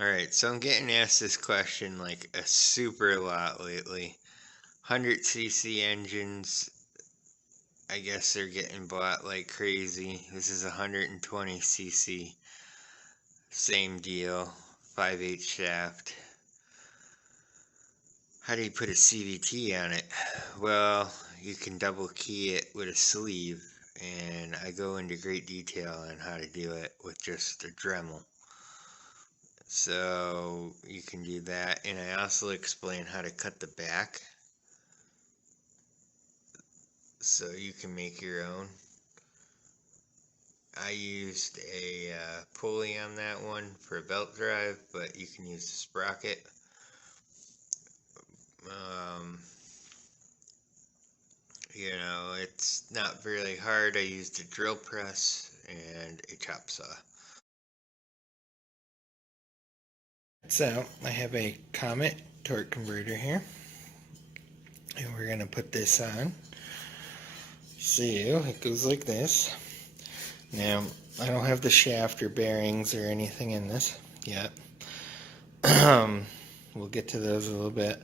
Alright, so I'm getting asked this question like a super lot lately. 100cc engines, I guess they're getting bought like crazy. This is 120cc. Same deal. 5/8 shaft. How do you put a CVT on it? Well, you can double key it with a sleeve, and I go into great detail on how to do it with just a Dremel. So you can do that, and I also explain how to cut the back so you can make your own. I used a pulley on that one for a belt drive, but you can use a sprocket. You know, it's not very hard. I used a drill press and a chop saw. So I have a Comet torque converter here, and we're going to put this on. See, it goes like this. Now, I don't have the shaft or bearings or anything in this yet. We'll get to those a little bit.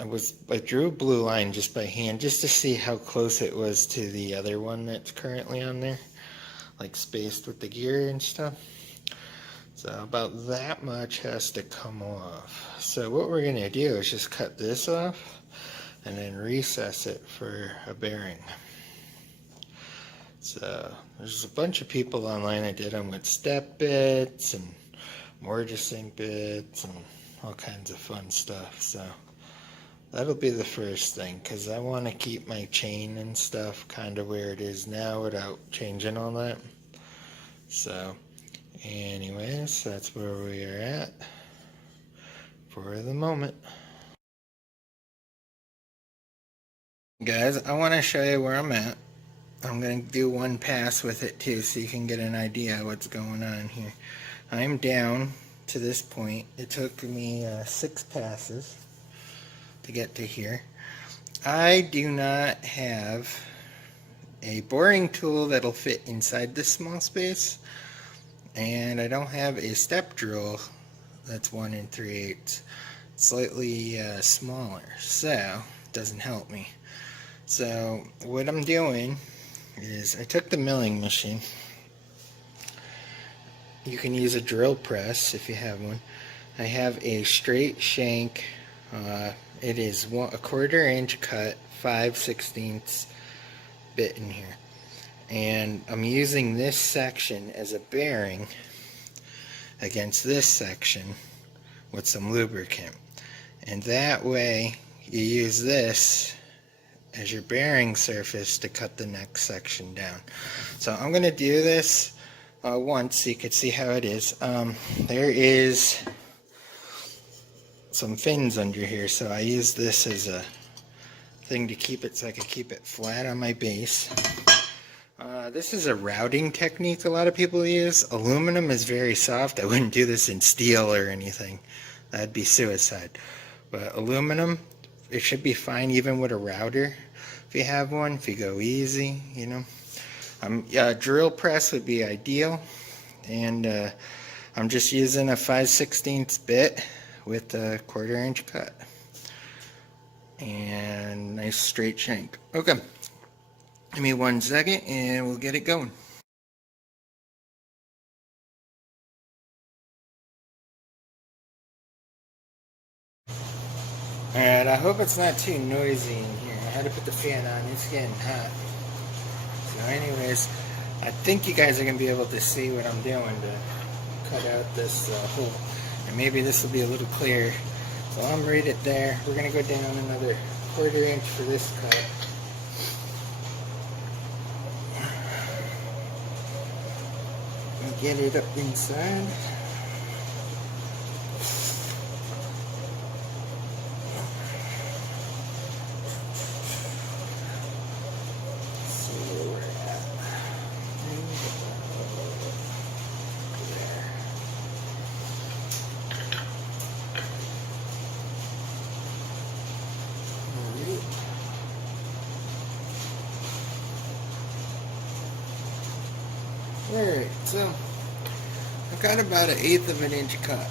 I drew a blue line just by hand just to see how close it was to the other one that's currently on there, like spaced with the gear and stuff. So about that much has to come off. So what we're going to do is just cut this off and then recess it for a bearing. So there's a bunch of people online that did them with step bits and mortising bits and all kinds of fun stuff. So that'll be the first thing, because I want to keep my chain and stuff kind of where it is now without changing all that. So anyways, that's where we are at for the moment. Guys, I want to show you where I'm at. I'm going to do one pass with it too, so you can get an idea of what's going on here. I'm down to this point. It took me 6 passes to get to here. I do not have a boring tool that'll fit inside this small space, and I don't have a step drill that's 1 3/8, slightly smaller, so it doesn't help me. So what I'm doing is I took the milling machine. You can use a drill press if you have one. I have a straight shank. It is a 1/4 inch cut, 5/16 bit in here, and I'm using this section as a bearing against this section with some lubricant, and that way you use this as your bearing surface to cut the next section down. So I'm going to do this once so you can see how it is. There is some fins under here, so I use this as a thing to keep it so I can keep it flat on my base. This is a routing technique a lot of people use. Aluminum is very soft. I wouldn't do this in steel or anything. That'd be suicide. But aluminum, it should be fine even with a router if you have one, if you go easy, you know. Drill press would be ideal, and I'm just using a 5/16 bit with a 1/4 inch cut and nice straight shank. Okay, give me 1 second and we'll get it going. Alright, I hope it's not too noisy in here. I had to put the fan on, it's getting hot. So anyways, I think you guys are going to be able to see what I'm doing to cut out this hole. And maybe this will be a little clearer. So I'm right at there. We're going to go down another 1/4 inch for this cut. And get it up inside. Alright, so I've got about 1/8 of an inch cut.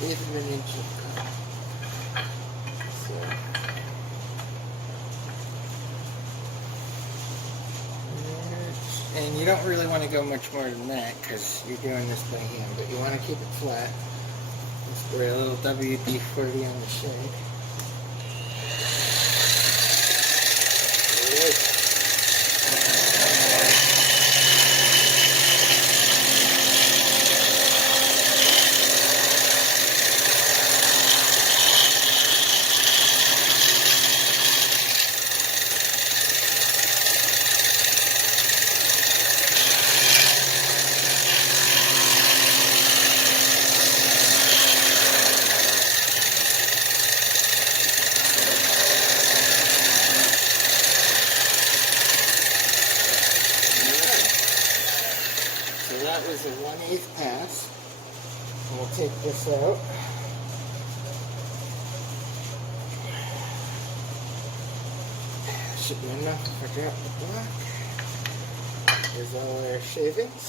1/8 of an inch of cut. So, and you don't really want to go much more than that because you're doing this by hand, but you want to keep it flat. Spray a little WD-40 on the shade. So that was a 1/8 pass. And we'll take this out. Should be enough if I drop the block. Here's all our shavings.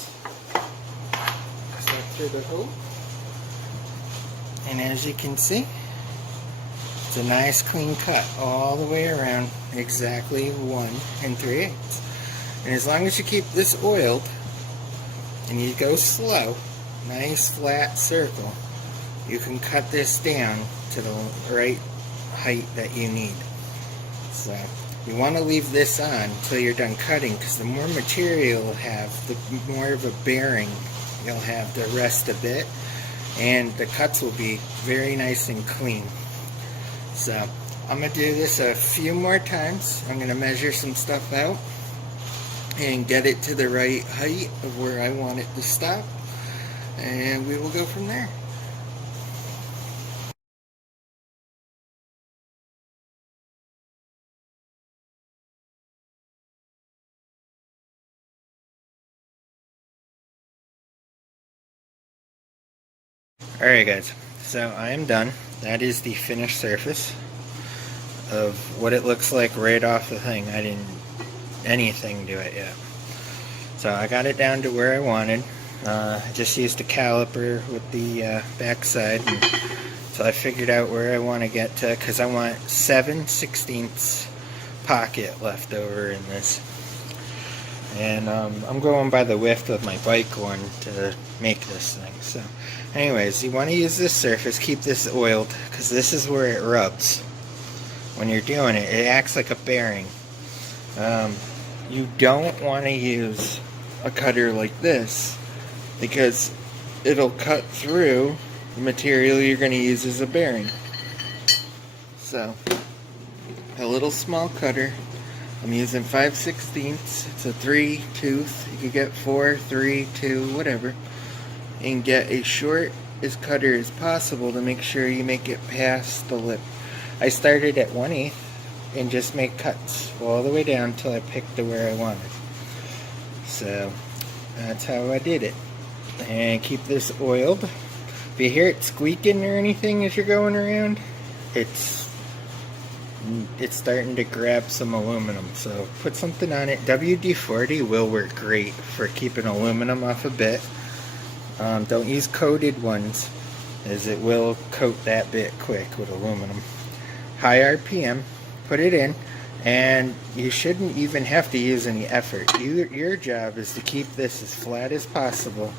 Start through the hole. And as you can see, it's a nice clean cut all the way around, exactly 1 3/8. And as long as you keep this oiled, and you go slow, nice flat circle, you can cut this down to the right height that you need. So you want to leave this on until you're done cutting, because the more material you'll have, the more of a bearing you'll have to rest a bit, and the cuts will be very nice and clean. So I'm going to do this a few more times. I'm going to measure some stuff out and get it to the right height of where I want it to stop, and we will go from there. Alright guys, so I am done. That is the finished surface of what it looks like right off the thing. I didn't anything to it yet. So I got it down to where I wanted. I just used a caliper with the backside, and so I figured out where I want to get to, because I want 7/16 pocket left over in this. And I'm going by the width of my bike one to make this thing. So anyways, you want to use this surface, keep this oiled, because this is where it rubs. When you're doing it, it acts like a bearing. You don't want to use a cutter like this, because it'll cut through the material you're going to use as a bearing. So a little small cutter. I'm using 5/16. It's a 3 tooth. You could get 4, 3, 2, whatever. And get a short as cutter as possible to make sure you make it past the lip. I started at 1/8 and just make cuts all the way down until I picked to where I wanted. So that's how I did it. And keep this oiled. If you hear it squeaking or anything as you're going around, it's starting to grab some aluminum, so put something on it. WD-40 will work great for keeping aluminum off a bit. Don't use coated ones, as it will coat that bit quick with aluminum. High RPM, put it in, and you shouldn't even have to use any effort. Your job is to keep this as flat as possible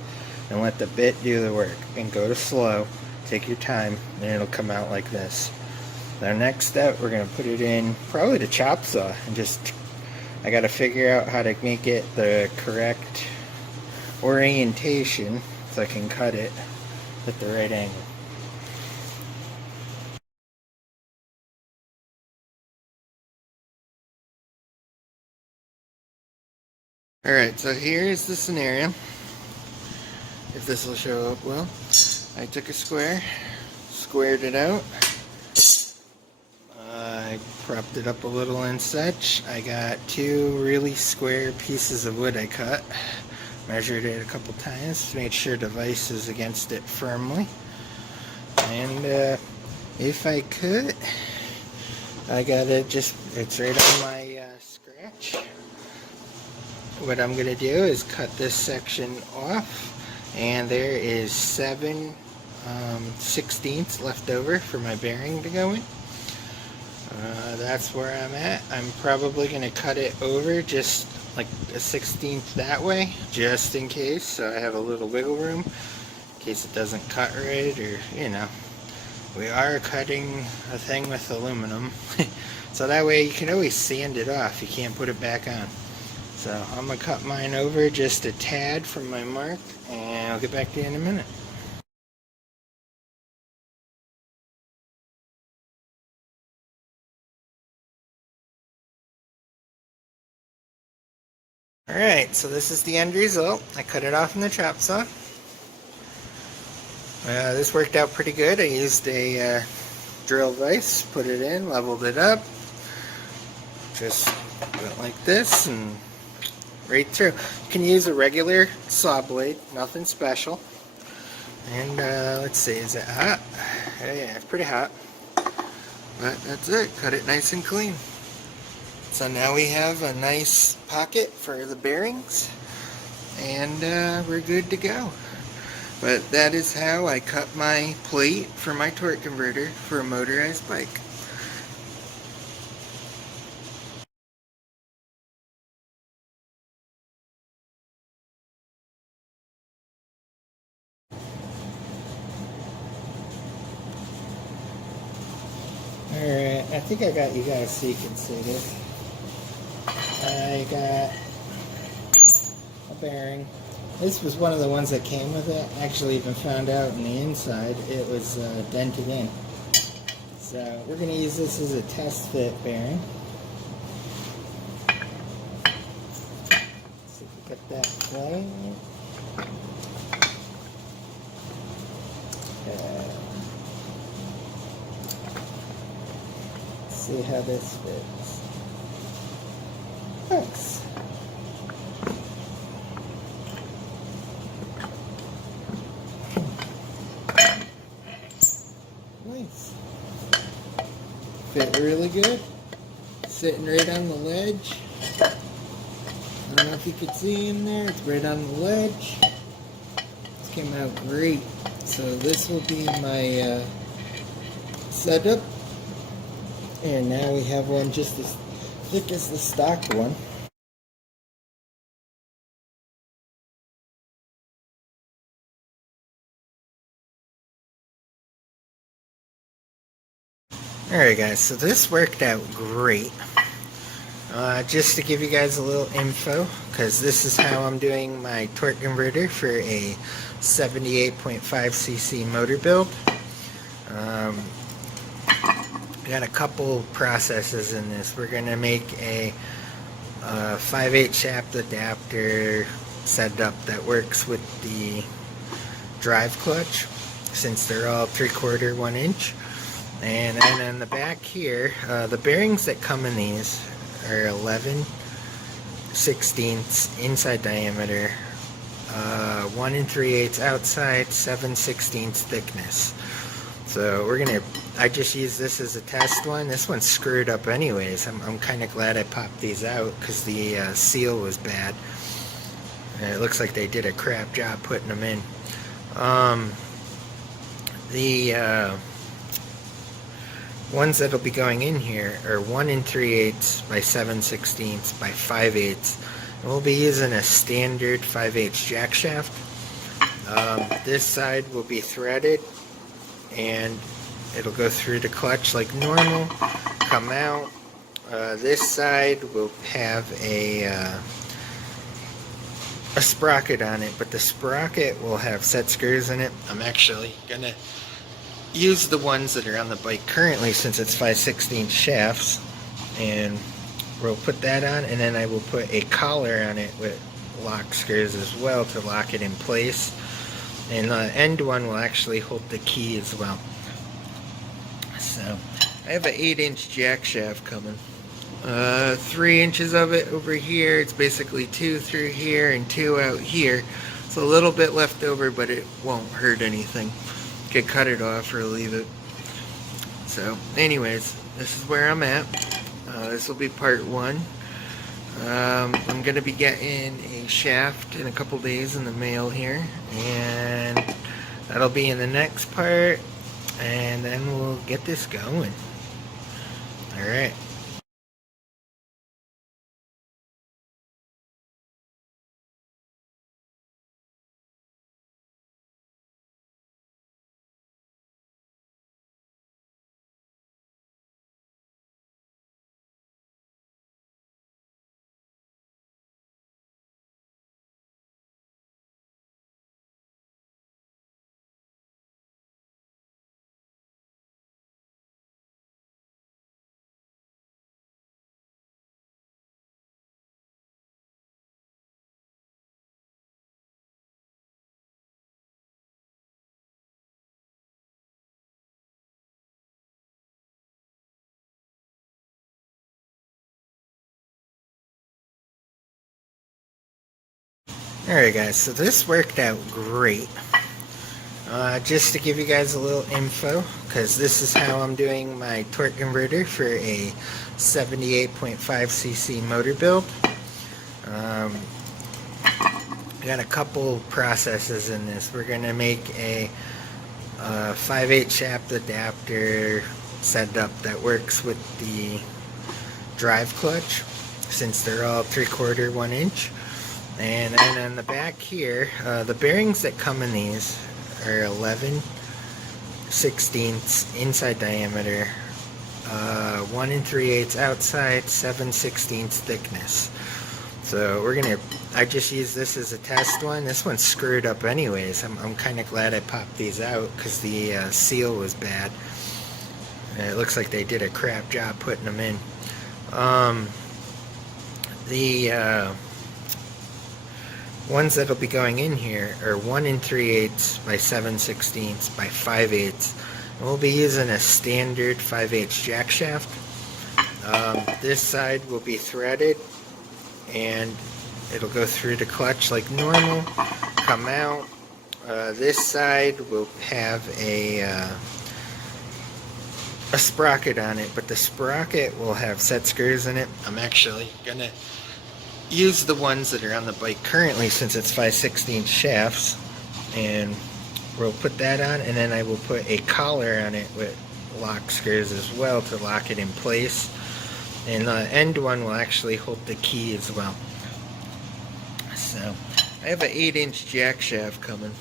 and let the bit do the work, and go to slow, take your time, and it'll come out like this. The next step, we're going to put it in probably the chop saw, and I got to figure out how to make it the correct orientation so I can cut it at the right angle. Alright, so here's the scenario, if this will show up well. I took a square, squared it out. I propped it up a little and such. I got 2 really square pieces of wood I cut. Measured it a couple times, made sure the vise is against it firmly. And if I could, I got it it's right on my scratch. What I'm going to do is cut this section off and there is 7/16 left over for my bearing to go in. That's where I'm at. I'm probably going to cut it over just like a 16th that way, just in case, so I have a little wiggle room in case it doesn't cut right, or we are cutting a thing with aluminum. So that way you can always sand it off. You can't put it back on. So I'm going to cut mine over just a tad from my mark, and I'll get back to you in a minute. Alright, so this is the end result. I cut it off in the chop saw. This worked out pretty good. I used a drill vise, put it in, leveled it up. Just went like this and right through. You can use a regular saw blade, nothing special. And let's see, is it hot? Yeah, it's pretty hot. But that's it, cut it nice and clean. So now we have a nice pocket for the bearings, and we're good to go. But that is how I cut my plate for my torque converter for a motorized bike. Alright, I think I got you guys so you can see this. I got a bearing. This was one of the ones that came with it. Actually even found out on the inside it was dented in. So we're going to use this as a test fit bearing. See if we get that flame. Okay. See how this fits. Thanks. Nice. Fit really good. Sitting right on the ledge. I don't know if you could see in there. It's right on the ledge. This came out great. So this will be my setup. And now we have one just as thick as the stock one. Alright guys, so this worked out great. Just to give you guys a little info, because this is how I'm doing my torque converter for a 78.5cc motor build. Got a couple processes in this. We're going to make a 5/8 shaft adapter setup that works with the drive clutch, since they're all 3/4 1 inch. And then in the back here, the bearings that come in these are 11/16 inside diameter, 1 3/8 outside, 7/16 thickness. So we're gonna, I just use this as a test one. This one's screwed up anyways. I'm kind of glad I popped these out because the seal was bad. And it looks like they did a crap job putting them in. The ones that'll be going in here are 1 3/8 by 7/16 by 5/8. And we'll be using a standard 5/8 Jackshaft. This side will be threaded, and it'll go through the clutch like normal, come out. This side will have a sprocket on it, but the sprocket will have set screws in it. I'm actually gonna use the ones that are on the bike currently, since it's 5/16 shafts, and we'll put that on, and then I will put a collar on it with lock screws as well to lock it in place. And the end one will actually hold the key as well. So I have an 8-inch jack shaft coming. 3 inches of it over here. It's basically 2 through here and 2 out here. So a little bit left over, but it won't hurt anything. You could cut it off or leave it. So anyways, this is where I'm at. This will be part 1. I'm going to be getting a shaft in a couple days in the mail here, and that'll be in the next part, and then we'll get this going. Alright. Alright guys, so this worked out great. Just to give you guys a little info, because this is how I'm doing my torque converter for a 78.5cc motor build. I got a couple processes in this. We're going to make a 5/8 shaft adapter setup that works with the drive clutch, since they're all 3/4 1 inch. And then on the back here, the bearings that come in these are 11/16 inside diameter, 1 3/8 outside, 7/16 thickness. So I just use this as a test one. This one's screwed up anyways. I'm kind of glad I popped these out because the seal was bad. It looks like they did a crap job putting them in. The ones that'll be going in here are 1 3/8 by 7/16 by 5/8. And we'll be using a standard 5/8 Jackshaft. This side will be threaded, and it'll go through the clutch like normal, come out. This side will have a sprocket on it, but the sprocket will have set screws in it. I'm actually gonna use the ones that are on the bike currently, since it's 5/16 shafts, and we'll put that on, and then I will put a collar on it with lock screws as well to lock it in place, and the end one will actually hold the key as well. So I have an 8-inch jack shaft coming,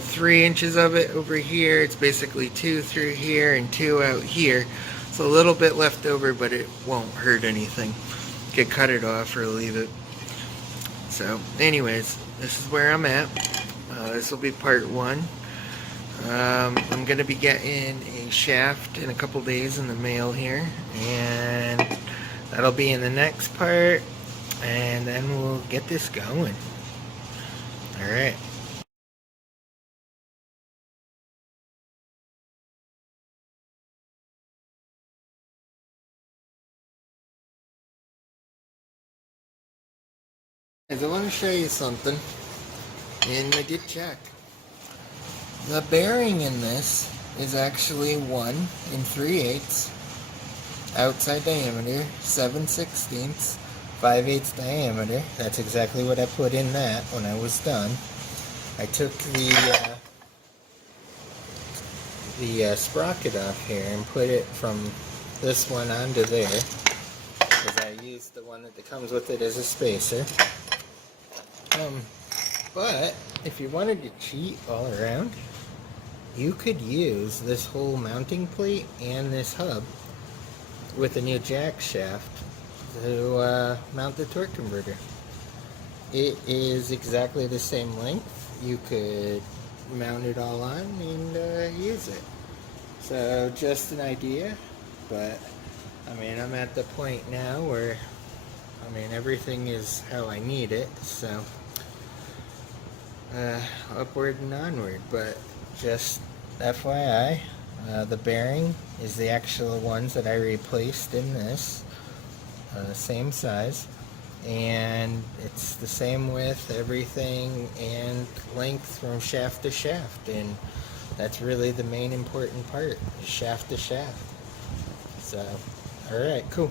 3 inches of it over here. It's basically 2 through here and 2 out here. It's a little bit left over, but it won't hurt anything. Could cut it off or leave it. So anyways, this is where I'm at. This will be part 1. I'm going to be getting a shaft in a couple days in the mail here, and that'll be in the next part, and then we'll get this going. Alright. I want to show you something, and I did check. The bearing in this is actually 1 3/8 outside diameter, 7/16 5/8 diameter. That's exactly what I put in that when I was done. I took the sprocket off here and put it from this one onto there, because I used the one that comes with it as a spacer. But if you wanted to cheat all around, you could use this whole mounting plate and this hub with a new jack shaft to mount the torque converter. It is exactly the same length. You could mount it all on and use it. So just an idea, but I mean, I'm at the point now where, I mean, everything is how I need it, so upward and onward. But just FYI, the bearing is the actual ones that I replaced in this, same size, and it's the same width, everything, and length from shaft to shaft, and that's really the main important part, shaft to shaft. So alright, cool.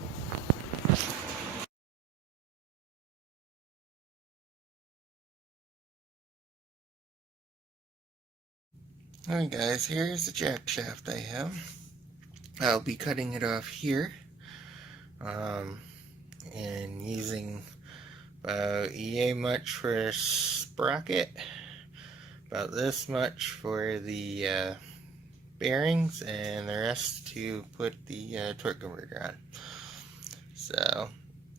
Alright guys, here's the jack shaft I have. I'll be cutting it off here, and using about yay much for a sprocket, about this much for the bearings, and the rest to put the torque converter on. So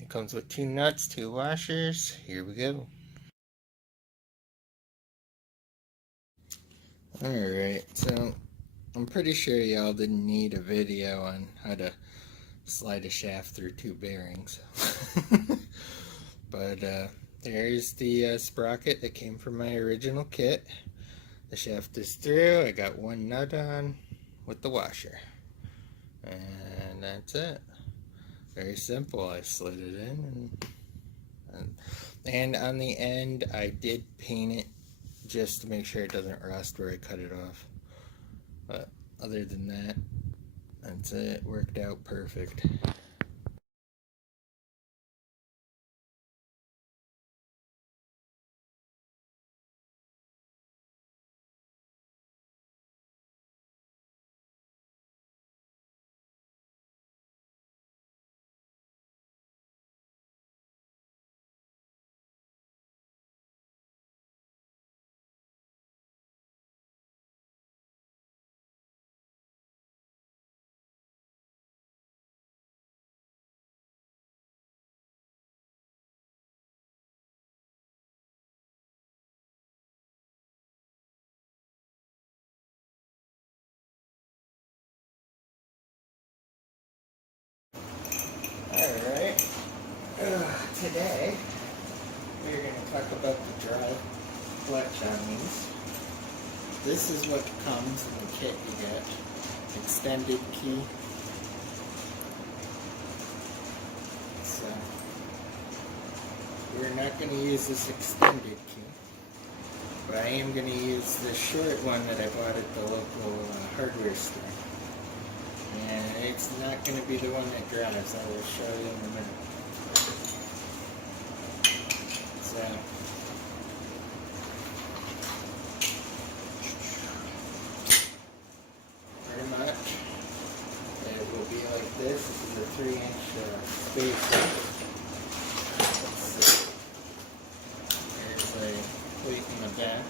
it comes with 2 nuts, 2 washers. Here we go. Alright, so I'm pretty sure y'all didn't need a video on how to slide a shaft through 2 bearings. But there's the sprocket that came from my original kit. The shaft is through. I got 1 nut on with the washer. And that's it. Very simple. I slid it in, and on the end I did paint it just to make sure it doesn't rust where I cut it off. But other than that, that's it. Worked out perfect. Alright, today we're going to talk about the drive clutch on these. This is what comes in the kit you get. Extended key. So, we're not going to use this extended key, but I am going to use the short one that I bought at the local hardware store. And it's not going to be the one that drives. I will show you in a minute. So, pretty much, it will be like this. This is a 3-inch spacer. Let's see. There's a plate in the back.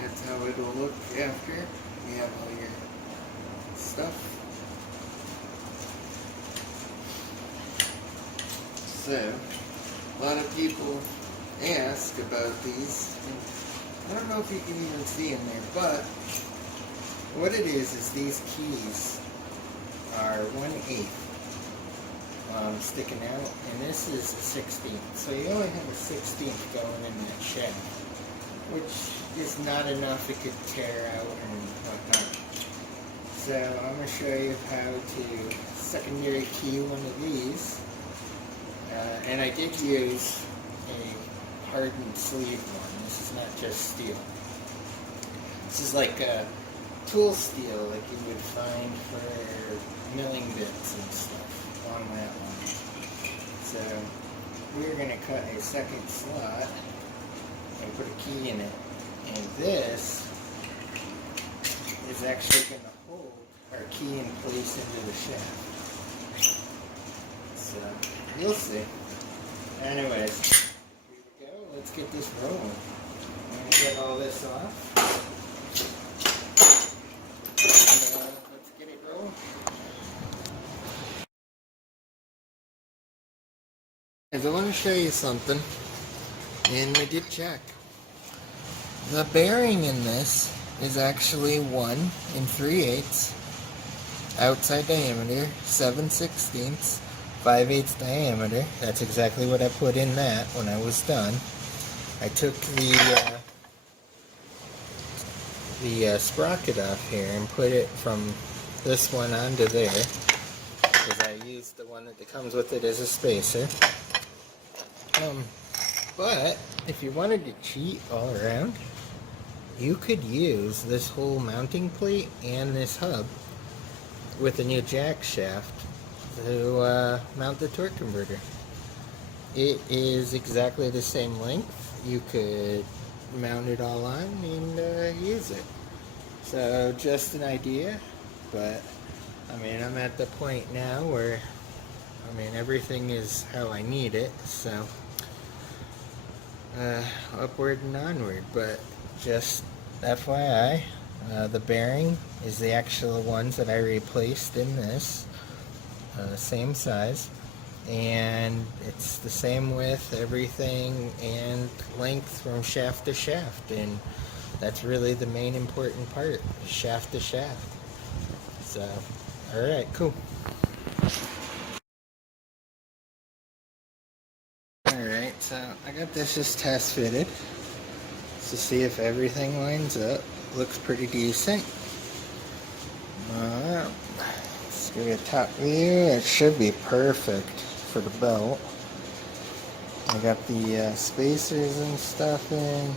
That's how it'll look after you have all your stuff. So, a lot of people ask about these. I don't know if you can even see in there, but what it is these keys are 1/8 sticking out, and this is a 16th. So you only have a 16th going in that shaft, which is not enough. It could tear out and whatnot. So I'm going to show you how to secondary key one of these. And I did use a hardened sleeve one. This is not just steel. This is like a tool steel like you would find for milling bits and stuff along that line. So we're going to cut a second slot and put a key in it. And this is actually going to hold our key in place into the shaft. So, you'll see. Anyways, here we go. Let's get this rolling. I'm going to get all this off. And, let's get it rolling. Guys, I want to show you something. And I did check. The bearing in this is actually 1 3/8 outside diameter, 7/16, 5/8 diameter. That's exactly what I put in that when I was done. I took the sprocket off here and put it from this one onto there, because I used the one that comes with it as a spacer. But if you wanted to cheat all around, you could use this whole mounting plate and this hub with a new Jackshaft to mount the torque converter. it is exactly the same length. You could mount it all on and use it. So just an idea, but I mean, I'm at the point now where, I mean, everything is how I need it, so upward and onward. But just FYI, the bearing is the actual ones that I replaced in this, same size, and it's the same width, everything, and length from shaft to shaft, and that's really the main important part, shaft to shaft. So, alright, cool. Alright, so I got this just test fitted to see if everything lines up. Looks pretty decent. Let's give you a top view. It should be perfect for the belt. I got the spacers and stuff in.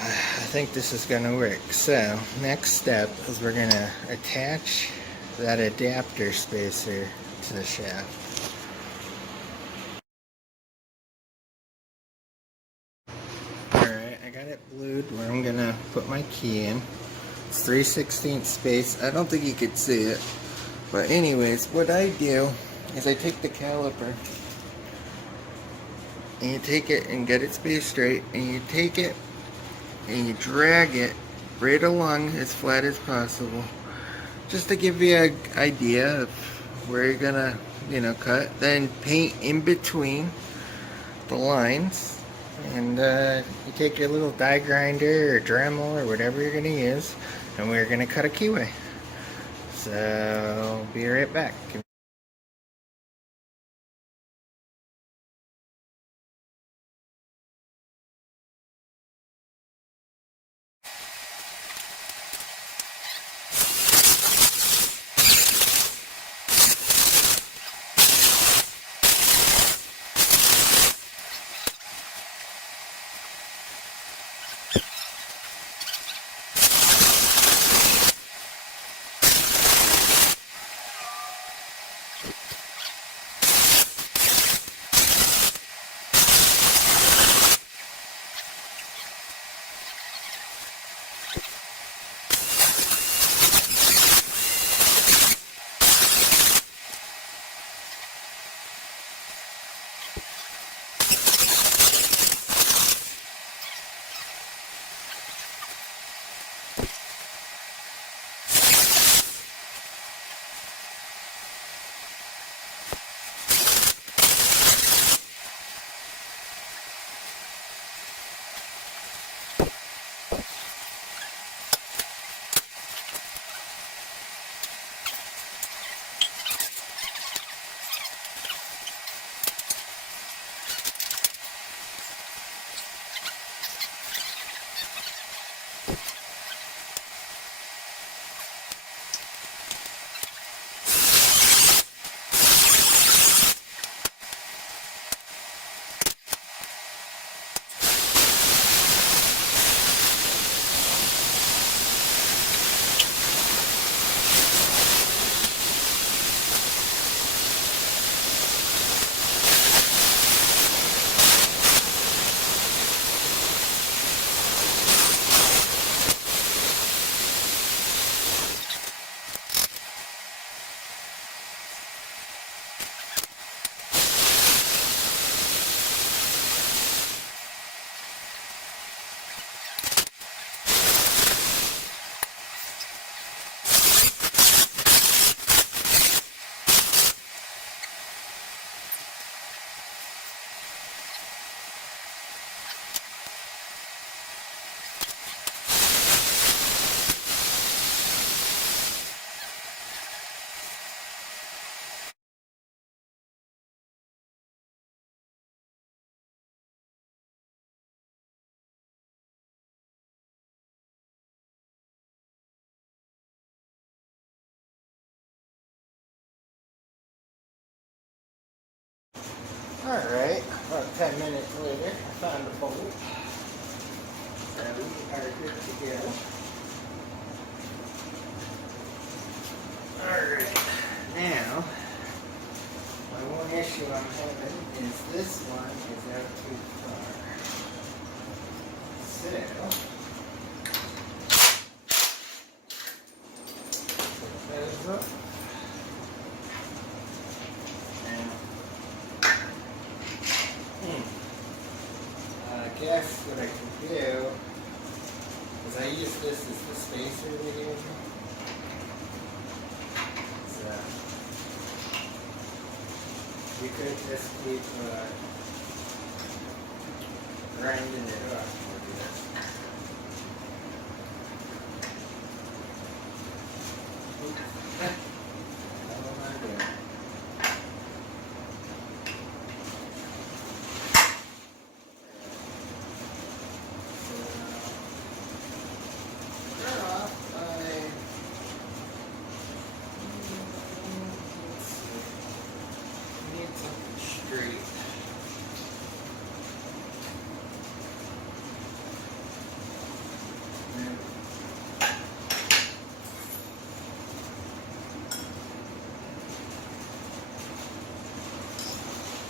I think this is going to work. So, next step is we're going to attach that adapter spacer to the shaft. Alright, I got it blued where I'm going to put my key in. It's 3/16 space. I don't think you could see it. But anyways, what I do is I take the caliper and you take it and get it spaced straight, and you take it and you drag it right along as flat as possible, just to give you an idea of where you're gonna, cut. Then paint in between the lines, and you take your little die grinder or Dremel or whatever you're gonna use, and we're gonna cut a keyway. So be right back. Alright, about 10 minutes later, I found a bolt. So we are good to go. Alright, now, my one issue issue I'm having is this one is out too far. So, put those up. And, I guess what I can do is I use this as the spacer video. So, you could just keep grinding it up for this. Oops. What am I doing? Start off by need something straight.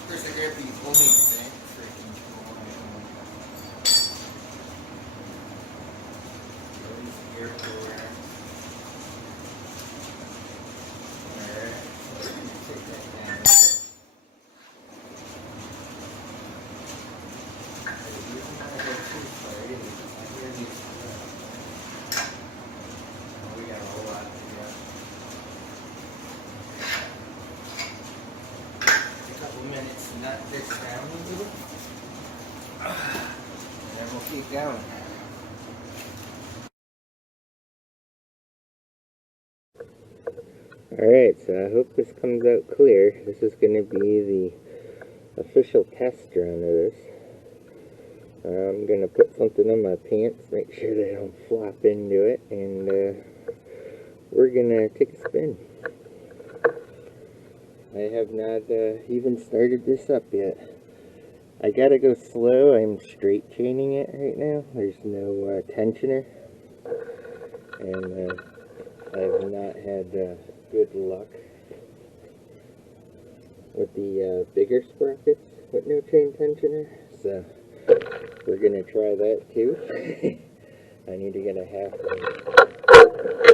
First, I grab the only thing freaking everywhere. Alright, so we're going to take that down. I don't want to go too far either because I hear these. Oh, we got a whole lot to go. A couple minutes to nut this down a little. And then we'll keep going. Alright, so I hope this comes out clear. This is going to be the official test run of this. I'm going to put something on my pants, make sure they don't flop into it, and we're going to take a spin. I have not even started this up yet. I gotta go slow. I'm straight chaining it right now. There's no tensioner. And I've not had good luck with the bigger sprockets with no chain tensioner. So we're gonna try that too. I need to get a half one.